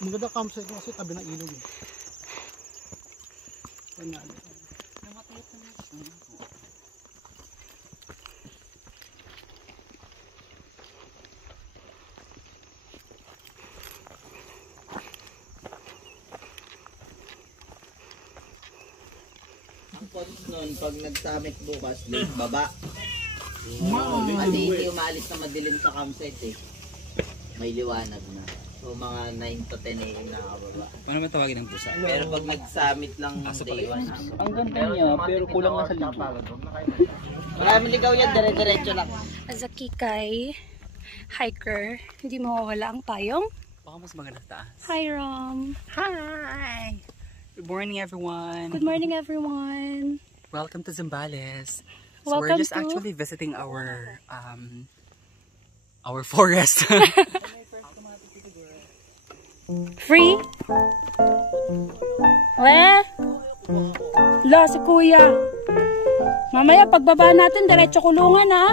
Maganda campsite kasi tabi ng ilog. Ang points nun, pag nag-summit bukas, baba. Kasi hindi umalis na madilim sa campsite eh. May liwanag na. So mga 9 to 10 AM nakababa. Paano ba tawagin ng pusa? Pero pag nag-summit lang day 1. Ang ganda niya, pero kulang na sa ligo. Maraming ligaw yan, dire-diretso lang. As a Kikay hiker, hindi mawawala ang payong. Baka mas maganda sa taas. Hi, Rom. Hi! Good morning, everyone. Good morning, everyone. Welcome to Zambales. So Welcome we're just to... actually visiting our forest. Free? La, si Kuya. Mamaya, pagbaba natin, diretso kulungan, ha?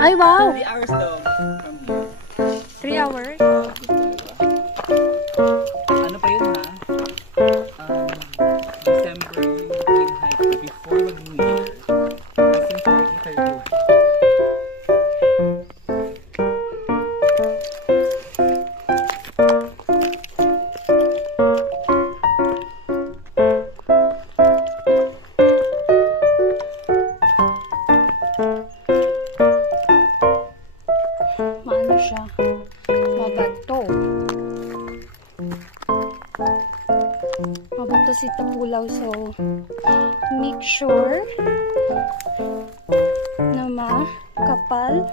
Ay, wow! 3 hours daw from here. 3 hours? Ano pa yun ha? December yung hike before mag-New Year. Kasi 30. Maano siya? Mabato. Mabato si Tapulaw. So, make sure na makapal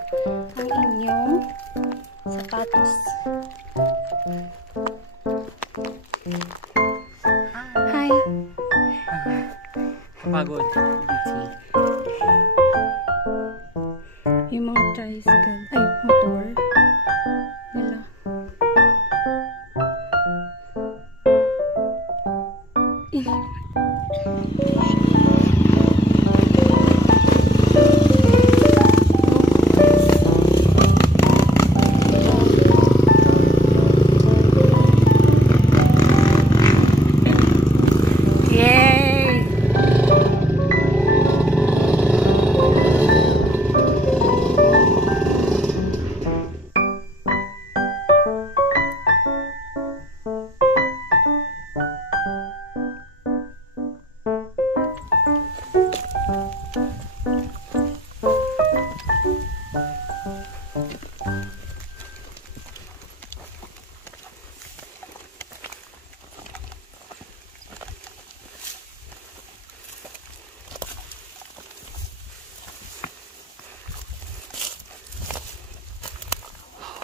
ang inyong sapatos. Hi! Pagod. Yung mga tricycle, ay, motor nila. Yay!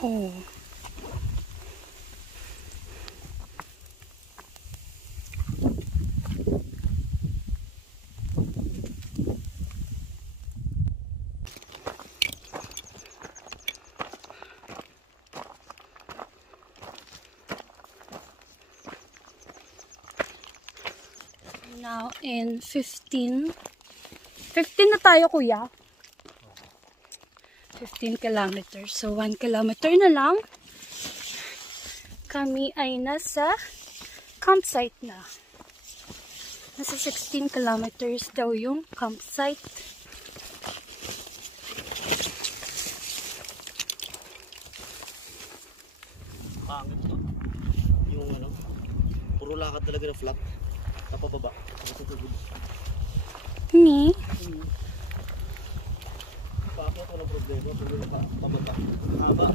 Oh. Now in 15 na tayo, kuya. 15 kilometers. So 1 kilometer na lang. Kami ay nasa campsite na. Nasa 16 kilometers daw yung campsite. lakad talaga ng flap. Napapaba. Ni. Bakit walang problema? Problema pa. Pababa. Haba.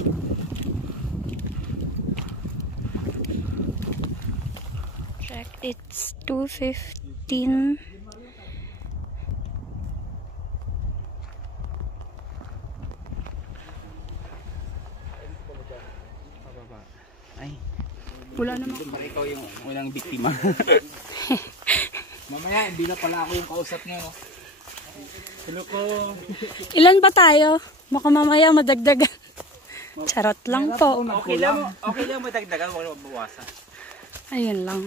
Check, it's 2:15. Pababa. Ay, Wala naman. ikaw yung unang biktima. Mamaya, hindi na pala ako yung kausap niyo, no? Hello ko. Ilan ba tayo? Baka mamaya madagdagan. Charot lang po. Okay lang madagdagan, wala mabawasan. Ayun lang.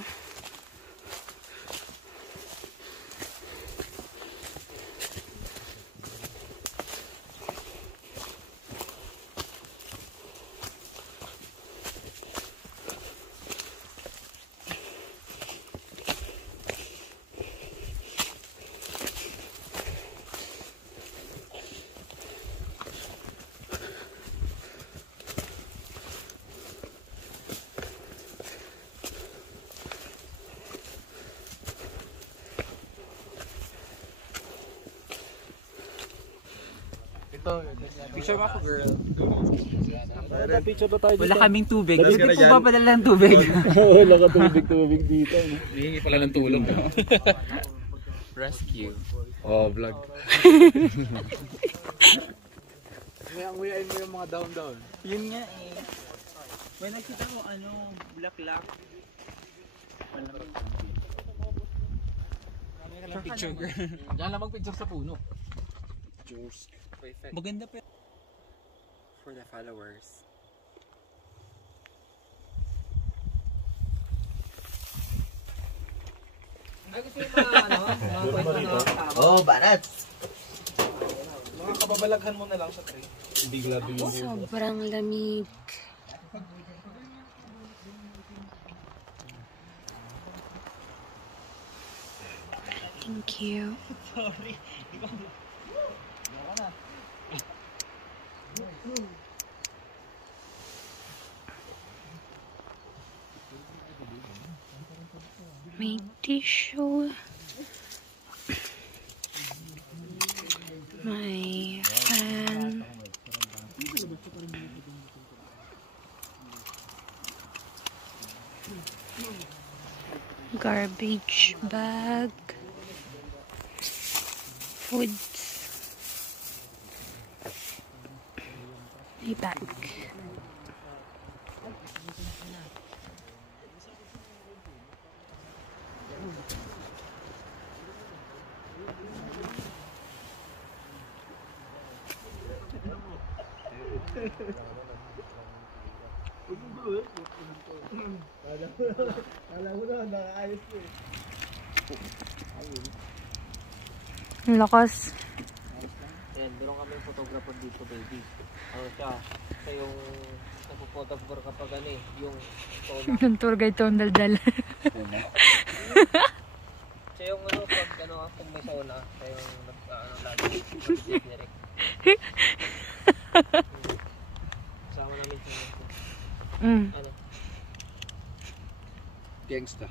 Picture mo ako, girl. Picture na tayo Wala kaming tubig. Hindi po ba padala ng tubig? Wala ka tubig dito. Hihingi pala ng tulong. Rescue. Oh, vlog. Nguyain mo yung mga down. Yun nga eh. May nakita ko bulaklak. Picture girl. Diyan lang mag-picture sa puno. Pictures. Perfect. Maganda pa. For the followers. Oh, barat. Mga kababalaghan mo na lang sa tray. Sobrang lamig. Thank you. May tissue. May fan. Garbage bag. Foods. May bag. Ang lakas. Ayan, meron kami yung photographer dito, baby. Ano siya? Siya yung nagpo-photographer kapag yung tona. Yung tour guide to ang daldal. Siya yung pag may sauna, siya yung lagi, direct. Kasama namin siya. Gangsta.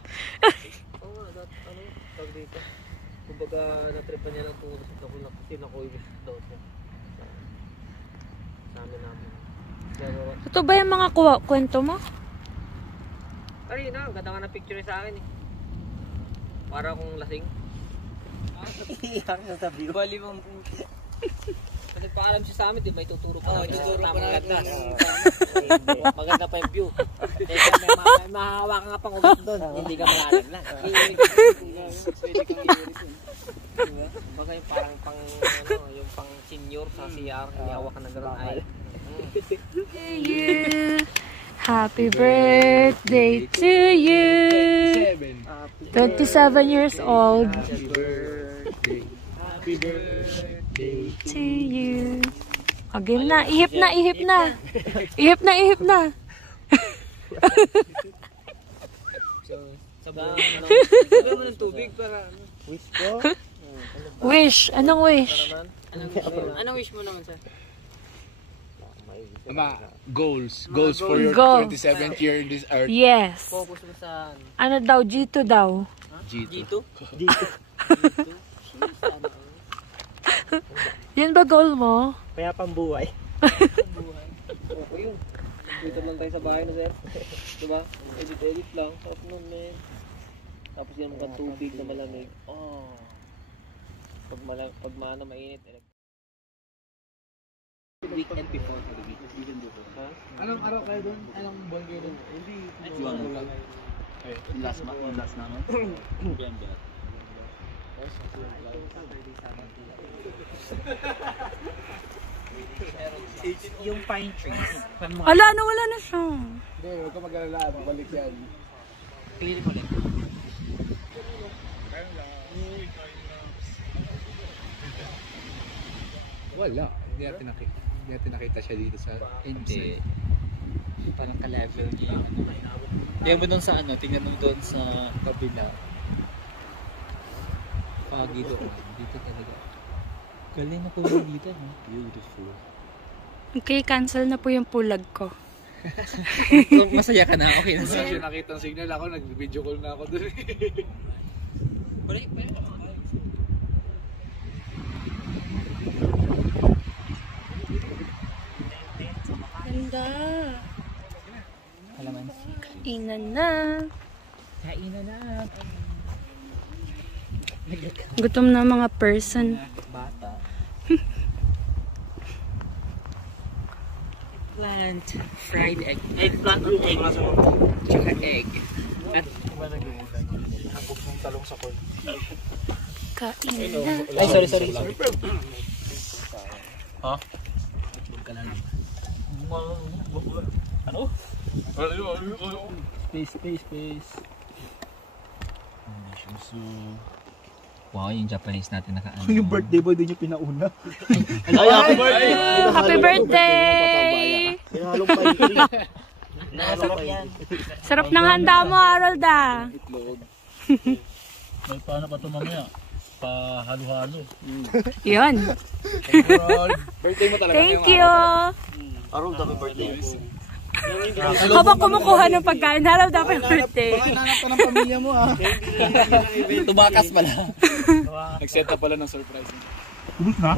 Oo nga, tawag dito. Kumbaga, natripan niya ng tungkol sa ako kasi nakuibis daw siya. Sa amin namin. Pero, Ito ba yung mga kwento mo? ay na, ganda nga na picture sa akin eh. Para akong lasing. Iyak sa view. Bali mong... Kasi paalam siya sa amin, di ba ituturo pa namin. Ituturo pa namin. Maganda pa yung view. May mahahawakan nga pang ugat doon. Hindi ka malalaglag. Pwede kang iirisin. Diba? Baga yung parang yung pang senior sa CR, hinihawakan na gano'n ay. Happy birthday to you. 27 years old. Happy birthday To you. O, game na. Ihip na, ihip na. Ihip na, ihip na. Sabi mo ng tubig para Wish ko. Wish. Anong wish? Anong wish mo naman sir? Goals for your Goals. 27th year in this earth. Yes. Focus mo sa Ano daw, G2 daw. G2? Yan ba goal mo? Kaya pambuhay. Okay yun. Dito lang tayo sa bahay na sir. Diba? Edit lang. Tapos nun, man. Tapos yan mga tubig na malamig. Oh. Pag mainit. Weekend before the weekend before. Ha? Anong araw kayo doon? Anong buwan kayo doon? Hindi. Last naman. Yung pine trees. Ala, wala na siya. Hindi, huwag ka mag-alala. Babalik yan. Clear ulit. Wala. Hindi natin nakita siya dito sa... Hindi. Parang ka-level niya yung ano. Tingnan mo doon sa ano, tingnan mo doon sa kabila. Pagi doon. Dito talaga. Galing na po dito, no? Beautiful. Okay, cancel na po yung pulag ko. Kung masaya ka na, okay na Kasi sa'yo. nakita ng signal ako, nag-video call na ako doon. Ganda. Kalamansi. Kainan na. Kainan na. Gutom na mga person. Bata. Eggplant. Fried egg. Eggplant with egg. Tsaka egg. At Kain na. Ay, sorry. Ha? Ano? Space. Wow, yung Japanese natin naka-ano. Yung birthday boy din yung pinauna. Ay, happy birthday! Happy birthday! Pinalong pa yun. Nasarap yan. Sarap ng handa mo, Harold ah. May paano pa ito mamaya? Pa-halo-halo. Yun. Birthday mo talaga. Thank you. Harold, happy birthday. Habang kumukuha ng pagkain, Harold, happy birthday. Hinanap ka ng pamilya mo ah. Tumakas pala. Nag-set up pala ng surprise. Ubus na?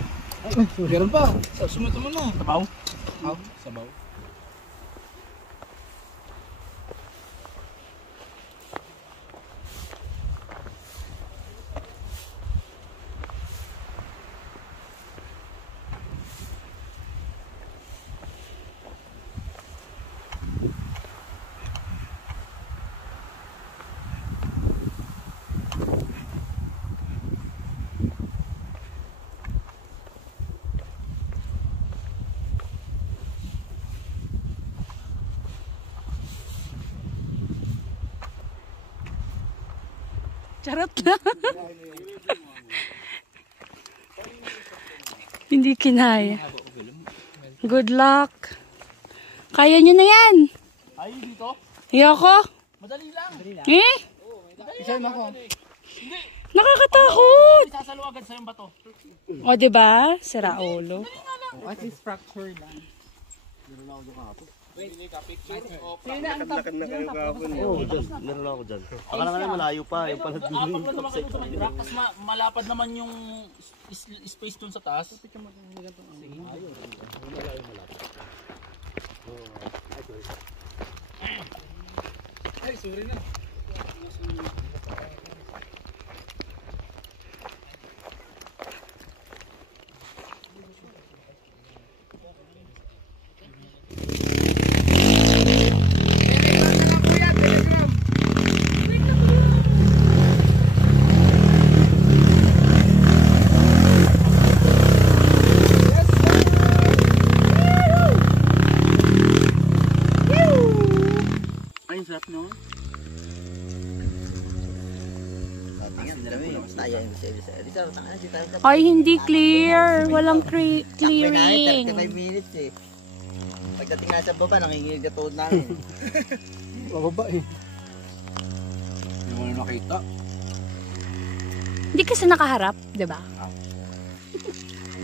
Meron pa. Sumunod mo na. Sabaw? Sabaw. Charot lang. Hindi kinaya. Good luck. Kaya nyo na yan. Ay, dito? Ayoko. Madali lang. Eh? Isa na ako. Nakakatakot. Isasalo agad sa yung bato. O, diba? Sira ulo. At least fracture lang. Oo, dyan. Meron ako dyan. Akala nga na malayo pa. Yung pala dun. Tapos malapad naman yung space dun sa taas. Ay, sorry na. Ay, sarap no? Ay, hindi clear. Walang clearing. 35 minutes eh. Pagdating nga sa baba, nanginginig na tuhod namin. Mababa eh. Hindi mo na nakita. Hindi kasi nakaharap, di ba?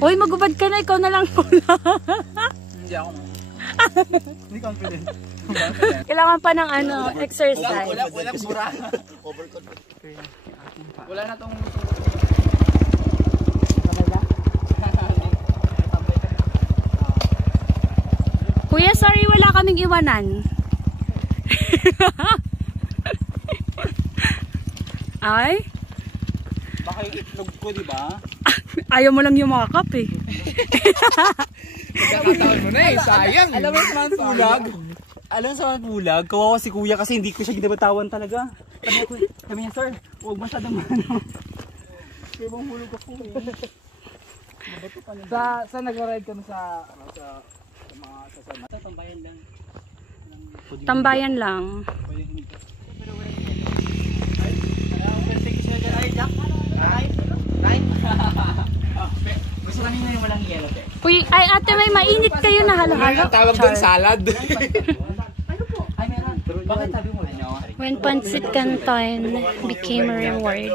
Uy, magubad ka na. Ikaw na lang pula. Hindi ako. Hindi confident. Kailangan pa ng ano, exercise. Walang bura. Wala na tong Kuya, sorry, wala kaming iwanan. Ay? Baka yung itlog ko, di ba? Ayaw mo lang yumakap eh. Kakataon mo na eh. Sayang. Alam mo sa mga pulag? Alam mo sa mga pulag, kawawa si kuya kasi hindi ko siya ginabatawan talaga. Sabi niya, sir, huwag masyadong ano. Kaya bang hulog ako eh. Sa nag-ride kami sa mga sasama. Sa tambayan lang. Tambayan lang. Gusto kanina yung walang yellow eh. Uy, ay ate, may mainit kayo na halo-halo. Tawag doon salad. Ay, meron. Bakit sabi mo? When pancit canton became a reward.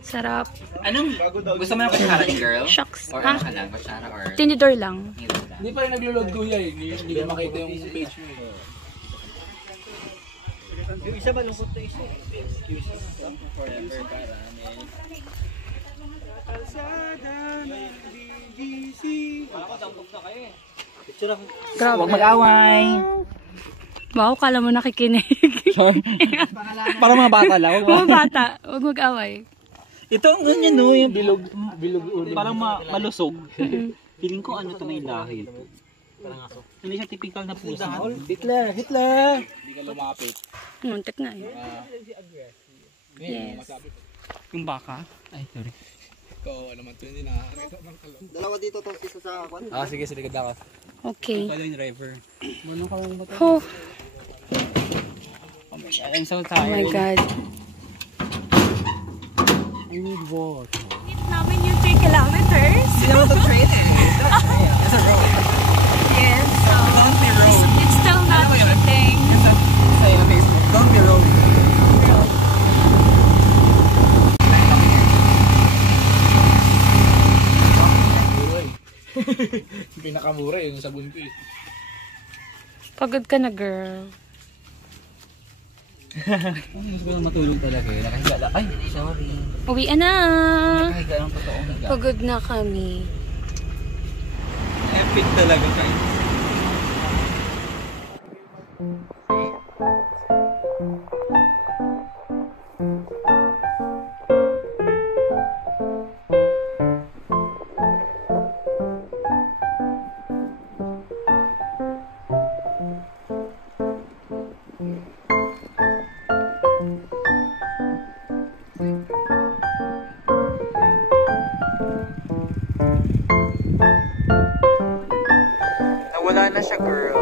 Sarap. Anong gusto mo ng kutsara ni girl? Shucks. Or Ha? ano ka lang? Kutsara or... Tinidor lang. Hindi pa rin naglo-load kuya eh. Hindi ko makita yung page mo eh. Yung isa malungkot na isa. Forever para Grabe. Huwag mag-away. Wow, kala mo nakikinig. Para mga bata lang. Mga bata, huwag mag-away. Ito ang ganyan no, yung bilog ulo. Parang malusog. Feeling ko ano to na yung lahi. Hindi siya typical na pusa. Hitler! Hindi ka lumapit. Muntik na eh. Yes. Yung baka. Ay, sorry. Ikaw naman ito hindi nakakita ng kalong. Dalawa dito to, isa sa kwan. Ah sige, sige ako. Okay. Ito yung driver. Oh, Oh my God, I'm so oh tired. my God. I need water. It's namin yung 3 kilometers. Hindi naman ito train eh. It's a road. Yes, so Don't be road. it's still not shooting. Say na Facebook. Don't be road. Pinakamura yung sabon ko eh. Pagod ka na, girl. Gusto ko na matulog talaga eh. Nakahiga lang. Ay, sorry. Uwian na. Nakahiga lang totoong higa. Pagod na kami. Epic talaga kayo. Nawala na siya, girl.